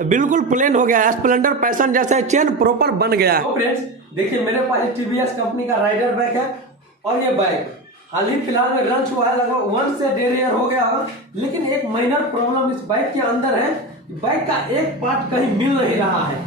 बिल्कुल प्लेन हो गया, स्प्लेंडर पैशन जैसा चेन प्रॉपर बन गया है। तो फ्रेंड्स देखिए मेरे पास टीवीएस कंपनी का राइडर बाइक है और ये बाइक हाल ही फिलहाल में लॉन्च हुआ है, लगभग 1 से 1.5 ईयर हो गया होगा। लेकिन एक माइनर प्रॉब्लम इस बाइक के अंदर है, बाइक का एक पार्ट कहीं मिल नहीं रहा है।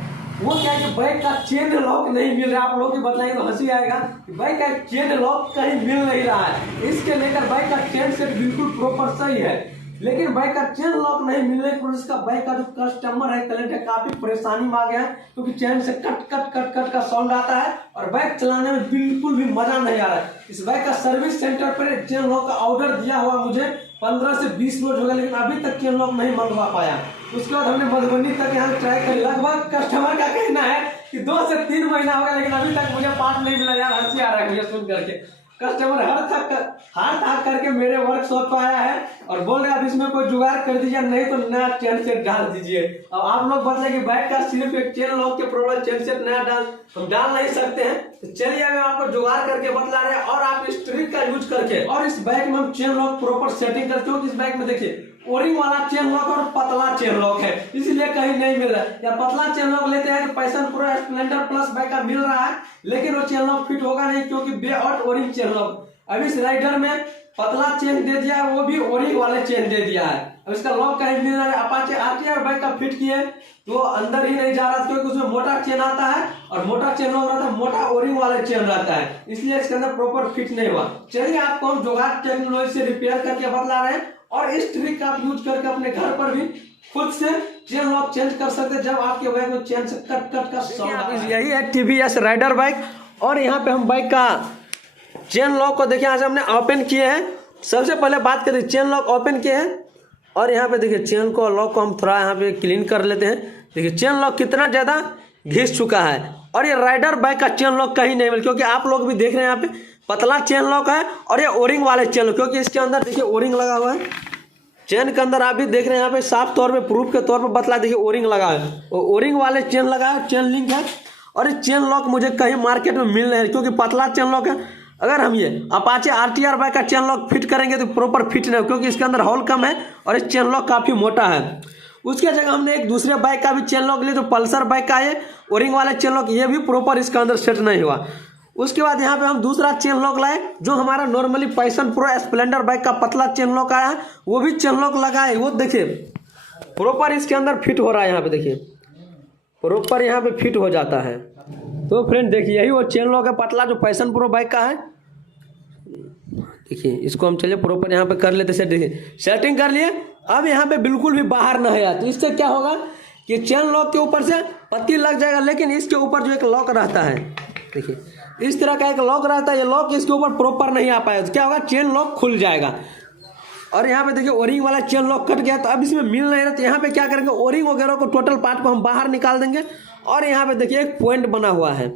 वो क्या है कि बाइक का चेन लॉक नहीं मिल रहा। आप लोग बताएंगे तो हंसी आएगा कि बाइक का चेन लॉक कहीं मिल नहीं रहा है। इसके लेकर बाइक का चेन सेट बिल्कुल प्रॉपर सही है, लेकिन बाइक का चेन लॉक नहीं मिलने पर इसका बाइक का जो कस्टमर है क्लाइंट है काफी परेशानी में आ गया है, क्योंकि चेन से कट कट कट कट का साउंड आता है और बाइक चलाने में बिल्कुल भी मजा नहीं आ रहा है। इस बाइक का सर्विस सेंटर पर चेन लॉक का ऑर्डर दिया हुआ मुझे 15 से 20 रोज हो गया, लेकिन अभी तक चेन लॉक नहीं मंगवा पाया। उसके बाद हमने मधुबनी तक यहाँ ट्राई कर, लगभग कस्टमर का कहना है कि 2 से 3 महीना हो गया, लेकिन अभी तक मुझे पार्ट नहीं मिला। यार हंसी आ रहा है मुझे सुन करके। कस्टमर हाथ थक करके मेरे वर्कशॉप पर आया है और बोल रहे अब इसमें कोई जुगाड़ कर दीजिए, नहीं तो नया चेन सेट डाल दीजिए। अब आप लोग बता कि बाइक का सिर्फ एक चेन लॉक के प्रॉब्लम, चेन सेट नया हम डाल नहीं सकते हैं। तो चलिए मैं आपको जुगाड़ करके बतला रहे हैं और आप इस ट्रिक का यूज करके और इस बाइक में हम चेन लॉक प्रॉपर सेटिंग करते हो। इस बाइक में देखिए ओरिंग वाला चेन लॉक और पतला चेन लॉक है, इसलिए कहीं नहीं मिल रहा है। या पतला चेन लॉक लेते हैं तो passion pro Splendor plus bike का मिल रहा है, लेकिन वो चेन लॉक फिट होगा नहीं, क्योंकि बे और ओरिंग चेन लॉक। अभी इस राइडर में पतला चेन दे दिया है, वो भी ओरिंग वाले चेन दे दिया है। अब इसका लॉक कहीं मिल रहा है। अपाचे आरटीआर बाइक का फिट किए तो अंदर ही नहीं जा रहा, क्योंकि उसमें मोटा चेन आता है और मोटा चेन लॉक रहता है, मोटा ओरिंग वाला चेन रहता है, इसलिए इसके अंदर प्रॉपर फिट नहीं हुआ। चलिए आपको हम जुगाड़ टेक्नोलॉजी से रिपेयर करके बतला रहे हैं और इस ट्रिक का आप यूज करके अपने घर पर भी खुद से चेन लॉक चेंज कर सकते हैं जब आपके बाइक में चेन से कट कट का साउंड। यही है टीवीएस राइडर बाइक और यहाँ पे हम बाइक का चेन लॉक को देखिए आज हमने ओपन किए हैं। सबसे पहले बात करें चेन लॉक ओपन किए हैं और यहाँ पे देखिए चेन को लॉक को हम थोड़ा यहाँ पे क्लीन कर लेते हैं। देखिए चेन लॉक कितना ज़्यादा घिस चुका है और ये राइडर बाइक का चेन लॉक कहीं नहीं मिल, क्योंकि आप लोग भी देख रहे हैं यहाँ पे पतला चेन लॉक है और ये ओरिंग वाले चेन लॉक, क्योंकि इसके अंदर देखिए ओरिंग लगा हुआ है। चेन के अंदर आप भी देख रहे हैं यहाँ पे साफ तौर पे प्रूफ के तौर पे बतला, देखिए ओरिंग लगा है, ओरिंग वाले चेन लगा है, चेन लिंक है। और ये चेन लॉक मुझे कहीं मार्केट में मिल नहीं है, क्योंकि पतला चेन लॉक है। अगर हम ये अपाचे आरटीआर बाइक का चेन लॉक फिट करेंगे तो प्रॉपर फिट नहीं हो, क्योंकि इसके अंदर होल कम है और ये चेन लॉक काफ़ी मोटा है। उसके जगह हमने एक दूसरे बाइक का भी चेन लॉक लिया, जो पल्सर बाइक का है ओरिंग वाला चेन लॉक, ये भी प्रॉपर इसके अंदर सेट नहीं हुआ। उसके बाद यहाँ पे हम दूसरा चेन लॉक लाए, जो हमारा normally passion pro Splendor bike का पतला चेन लॉक आया है, वो भी चेन लॉक लगा है। वो देखिए प्रॉपर इसके अंदर फिट हो रहा है, यहाँ पे देखिए प्रॉपर यहाँ पे फिट हो जाता है। तो फ्रेंड देखिए यही वो चेन लॉक है पतला, जो पैशन प्रो बाइक का है। देखिए इसको हम चलिए प्रॉपर यहाँ पे कर लेते हैं। देखिए सेटिंग कर लिए, अब यहाँ पे बिल्कुल भी बाहर न है। तो इससे क्या होगा कि चेन लॉक के ऊपर से पत्ती लग जाएगा, लेकिन इसके ऊपर जो एक लॉक रहता है, देखिए इस तरह का एक लॉक रहता है, ये लॉक इसके ऊपर प्रॉपर नहीं आ पाएगा। तो क्या होगा, चेन लॉक खुल जाएगा। और यहाँ पे देखिए ओरिंग वाला चेन लॉक कट गया, तो अब इसमें मिल नहीं रहा। तो यहाँ पे क्या करेंगे, ओरिंग वगैरह को टोटल पार्ट को हम बाहर निकाल देंगे और यहाँ पे देखिए एक पॉइंट बना हुआ है।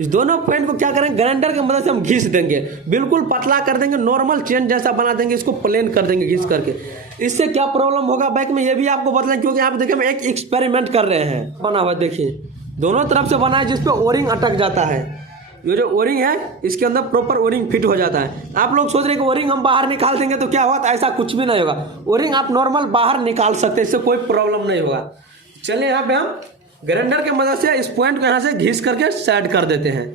इस दोनों पॉइंट को क्या करेंगे, ग्राइंडर की मदद से हम घिस देंगे, बिल्कुल पतला कर देंगे, नॉर्मल चेन जैसा बना देंगे, इसको प्लेन कर देंगे घिस करके। इससे क्या प्रॉब्लम होगा बाइक में, ये भी आपको बतलाएं, क्योंकि यहाँ पे देखिए हम एक एक्सपेरिमेंट कर रहे हैं। बना हुआ देखिए दोनों तरफ से बना है, जिसपे ओरिंग अटक जाता है। ये जो ओरिंग है इसके अंदर प्रॉपर ओरिंग फिट हो जाता है। आप लोग सोच रहे हैं कि ओरिंग हम बाहर निकाल देंगे तो क्या होगा, तो ऐसा कुछ भी नहीं होगा। ओरिंग आप नॉर्मल बाहर निकाल सकते हैं, इससे कोई प्रॉब्लम नहीं होगा। चलिए यहाँ पे हम ग्राइंडर की मदद से इस पॉइंट को यहाँ से घिस करके साइड कर देते हैं।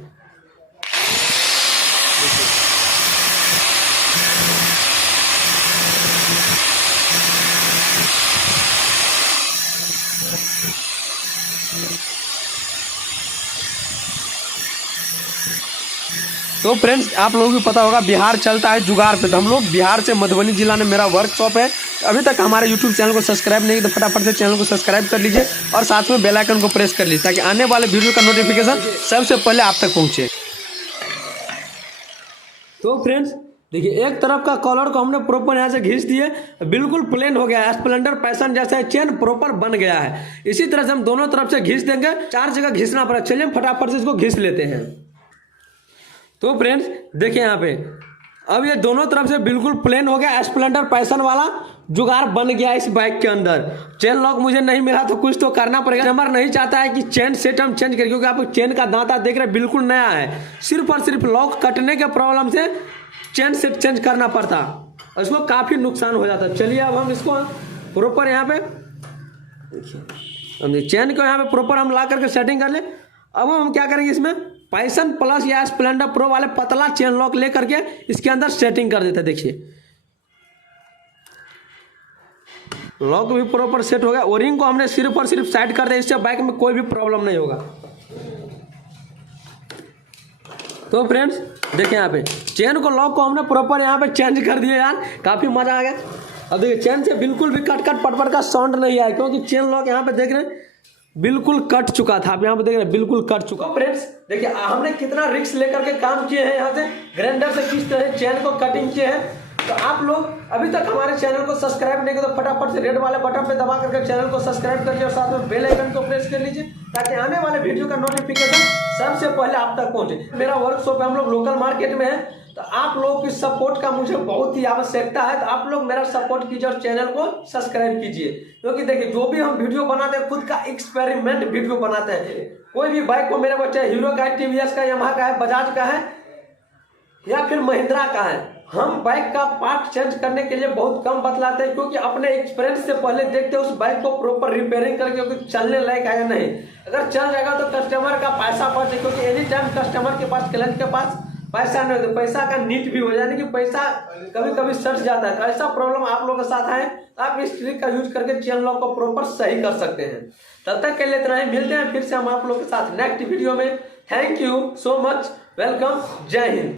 तो फ्रेंड्स आप लोगों को पता होगा बिहार चलता है जुगाड़ पे, तो हम लोग बिहार से मधुबनी जिला में मेरा वर्कशॉप है। अभी तक हमारे यूट्यूब चैनल को सब्सक्राइब नहीं तो फटाफट से चैनल को सब्सक्राइब कर लीजिए और साथ में बेल आइकन को प्रेस कर लीजिए, ताकि आने वाले वीडियो का नोटिफिकेशन सबसे पहले आप तक पहुँचे। तो फ्रेंड्स देखिए एक तरफ का कॉलर को हमने प्रॉपर यहाँ से घिस दिए, बिल्कुल प्लेन हो गया है, स्प्लेंडर पैशन जैसा चेन प्रॉपर बन गया है। इसी तरह से हम दोनों तरफ से घिस देंगे, 4 जगह घिसना पड़ा। चलिए फटाफट से इसको घिस लेते हैं। तो फ्रेंड्स देखिए यहाँ पे अब ये दोनों तरफ से बिल्कुल प्लेन हो गया, स्प्लेंडर पैशन वाला जुगाड़ बन गया इस बाइक के अंदर। चेन लॉक मुझे नहीं मिला तो कुछ तो करना पड़ेगा। कस्टमर नहीं चाहता है कि चेन सेट हम चेंज करें, क्योंकि आप चेन का दांता देख रहे हैं बिल्कुल नया है, सिर्फ और सिर्फ लॉक कटने के प्रॉब्लम से चेन सेट चेंज करना पड़ता और इसको काफ़ी नुकसान हो जाता है। चलिए अब हम इसको प्रॉपर यहाँ पे चेन को यहाँ पे प्रॉपर हम ला करके सेटिंग कर ले। अब हम क्या करेंगे, इसमें पैशन प्लस या स्प्लेंडर प्रो वाले पतला चेन लॉक ले करके इसके अंदर सेटिंग कर देते हैं। देखिए लॉक भी प्रॉपर सेट हो गया। ओरिंग को हमने सिर्फ और सिर्फ साइड कर दिया, इससे बाइक में कोई भी प्रॉब्लम नहीं होगा। तो फ्रेंड्स देखिए यहाँ पे चेन को लॉक को हमने प्रॉपर यहाँ पे चेंज कर दिया यार, काफी मजा आ गया। अब देखिए चेन से बिल्कुल भी कट पट का साउंड नहीं आया, क्योंकि चेन लॉक यहाँ पे देख रहे हैं बिल्कुल कट चुका था। आप यहाँ पे देख रहे हैं बिल्कुल कट चुका। तो फ्रेंड्स देखिए हमने कितना रिस्क लेकर के काम किए हैं, यहाँ से ग्राइंडर से किस तरह चेन को कटिंग किए हैं। तो आप लोग अभी तक हमारे चैनल को सब्सक्राइब नहीं किया तो फटाफट से रेड वाले बटन पे दबा करके चैनल को सब्सक्राइब करिए और साथ में बेल आइकन को प्रेस कर लीजिए, ताकि आने वाले वीडियो का नोटिफिकेशन सबसे पहले आप तक पहुंचे। मेरा वर्कशॉप है, हम लोग लोकल मार्केट में है, तो आप लोगों की सपोर्ट का मुझे बहुत ही आवश्यकता है। तो आप लोग मेरा सपोर्ट कीजिए और चैनल को सब्सक्राइब कीजिए, क्योंकि देखिए जो भी हम वीडियो बनाते हैं खुद का एक्सपेरिमेंट वीडियो बनाते हैं। कोई भी बाइक को मेरे को चाहे हीरो का है, टीवीएस का, यामाहा का है, बजाज का है या फिर महिंद्रा का है, हम बाइक का पार्ट चेंज करने के लिए बहुत कम बतलाते हैं, क्योंकि अपने एक्सपीरियंस से पहले देखते हैं उस बाइक को प्रॉपर रिपेयरिंग करके क्योंकि चलने लायक है या नहीं। अगर चल जाएगा तो कस्टमर का पैसा बचे, क्योंकि एनी टाइम कस्टमर के पास, क्लाइंट के पास पैसा नहीं होता, पैसा का नीट भी हो जाए कि पैसा कभी कभी सट जाता है। तो ऐसा प्रॉब्लम आप लोगों के साथ है, आप इस ट्रिक का यूज करके चेन लॉक को प्रॉपर सही कर सकते हैं। तब तक के लिए इतना ही, मिलते हैं फिर से हम आप लोगों के साथ नेक्स्ट वीडियो में। Thank you so much, welcome, जय हिंद।